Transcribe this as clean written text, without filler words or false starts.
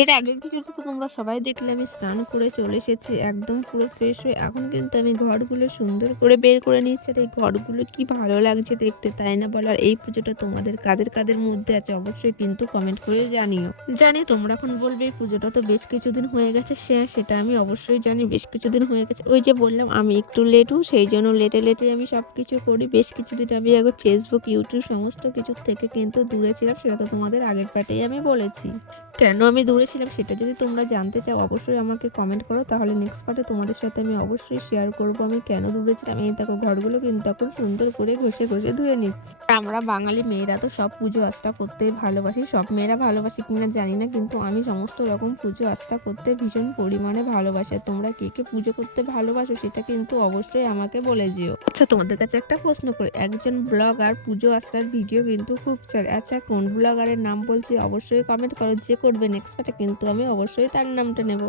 এর আগের ভিডিওতে তো তোমরা সবাই দেখলে আমি স্নান করে চলে এসেছি একদম পুরো ফ্রেশ হয়ে। এখন কিন্তু আমি ঘরগুলো সুন্দর করে বের করে নিচ্ছি। আর এই ঘরগুলো কি ভালো লাগছে দেখতে, তাই না বলার? এই পুজোটা তোমাদের কাদের কাদের মধ্যে আছে অবশ্যই কিন্তু কমেন্ট করে জানিও। জানি তোমরা এখন বলবে এই পুজোটা তো বেশ কিছুদিন হয়ে গেছে, সেটা আমি অবশ্যই জানি বেশ কিছুদিন হয়ে গেছে। ওই যে বললাম আমি একটু লেটু, সেই জন্য লেটে আমি সবকিছু করি। বেশ কিছুদিন আমি আগে ফেসবুক, ইউটিউব সমস্ত কিছু থেকে কিন্তু দূরে ছিলাম, সেটা তো তোমাদের আগের পার্টেই আমি বলেছি। কেন আমি দূরে ছিলাম সেটা যদি তোমরা জানতে চাও অবশ্যই আমাকে কমেন্ট করো, তাহলে নেক্সট পার্টে তোমাদের সাথে আমি অবশ্যই শেয়ার করব আমি কেন দূরে ছিলাম। এই দেখো ঘরগুলো কিন্তু এখন সুন্দর করে ঘষে ধুয়ে নিচ্ছি। আর আমরা বাঙালি মেয়েরা তো সব পুজো আচরা করতেই ভালোবাসি। সব মেয়েরা ভালোবাসি কিনা জানি না, কিন্তু আমি সমস্ত রকম পুজো আচরা করতে ভীষণ পরিমাণে ভালোবাসি। আর তোমরা কে কে পুজো করতে ভালোবাসো সেটা কিন্তু অবশ্যই আমাকে বলে যেও। আচ্ছা, তোমাদের কাছে একটা প্রশ্ন করি, একজন ব্লগার পুজো আচরার ভিডিও কিন্তু খুব ছাড়ে। আচ্ছা, কোন ব্লগারের নাম বলছি অবশ্যই কমেন্ট করো। যে করবে নেক্সট পার্টে কিন্তু আমি অবশ্যই তার নামটা নেব।